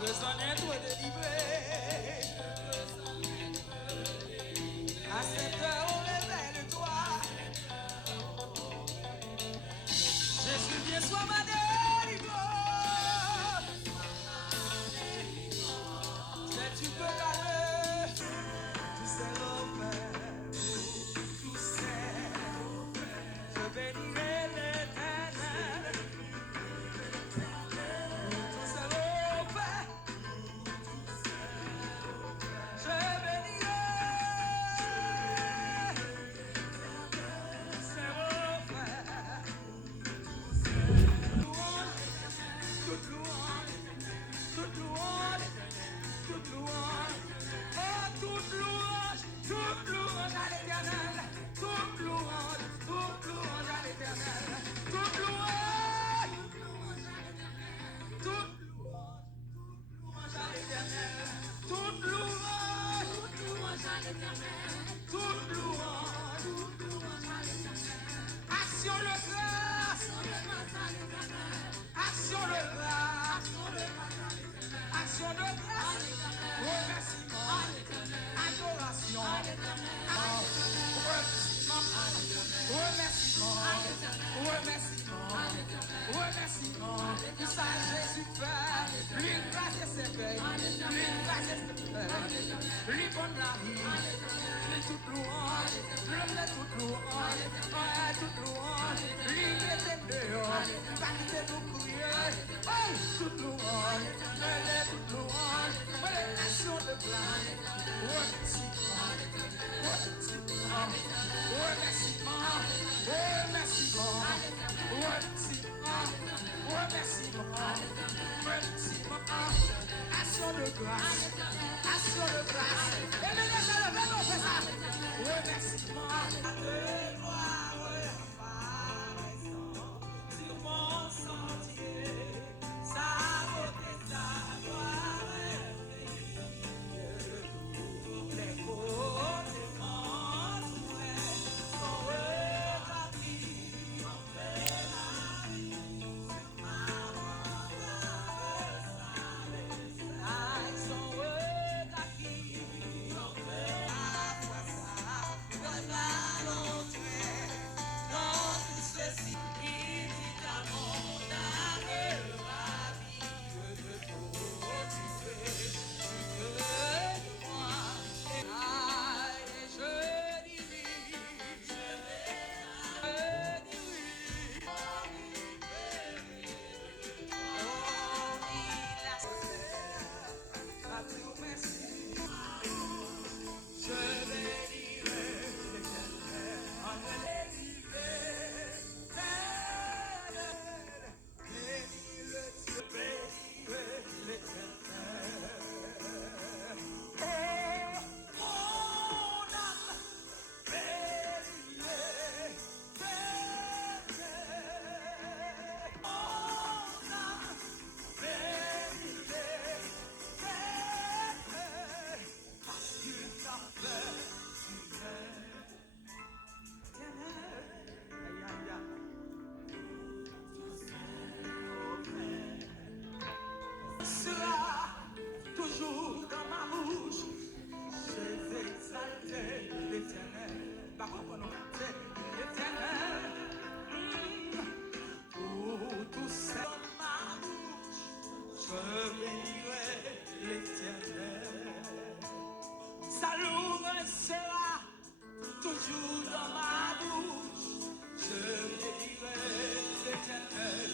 que s'en être délivré. À cette heure au réveil de toi, Jésus vient soit ma délivrance. C'est tu peux calmer tous ces repères, tous ces. Je bénirai l'Éternel, tous ces repères. Je bénirai ces repères. Toute louange, toute louange, toute louange, oh toute louange à l'Éternel, toute louange à l'Éternel, toute louange, toute louange à l'Éternel, toute louange à l'Éternel, toute louange, action de grâce, action de grâce, action de grâce, remerciement, adoration, remerciement, tout ça Jésus fait, lui grâce et ses paix, lui grâce et ses paix, lui bonne la vie, lui toute louange, lui toute louange, toute louange, lui était dehors, pas quitter nous crier, oh, toute louange, toute louange, nation de grâce, remerciement, action de grâce, action de grâce. Et maintenant, ça le fait, on fait ça. Remerciement. Sur mon sentier, sa beauté, sa gloire les côtés entourés sont rétablis en paix. Ils sont rétablis en paix. La volonté dans tout ceci, il dit à mon âme, ma vie, je peux de moi. Je dis oui, sera toujours dans ma bouche. Je vais exalter l'Éternel. Par contre, on chanter l'Éternel. Pour tout ça dans ma bouche, je bénirai l'Éternel. Sa louange sera toujours dans ma bouche. Je bénirai l'Éternel.